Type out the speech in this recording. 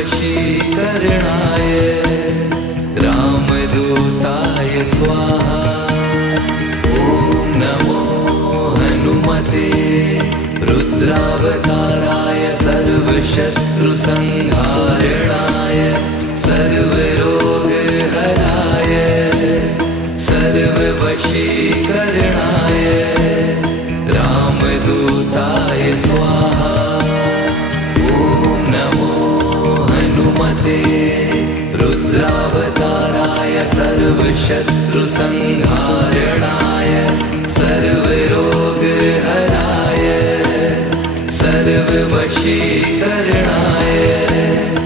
सर्ववशीकरणाय रामदूताय स्वाहा। ॐ नमो हनुमते रुद्रावताराय सर्वशत्रुसंहारणाय सर्वरोगहराय सर्ववशीकरणाय रामदूताय स्वाहा। ॐ नमो हनुमते रुद्रावताराय सर्वशत्रुसंहारणाय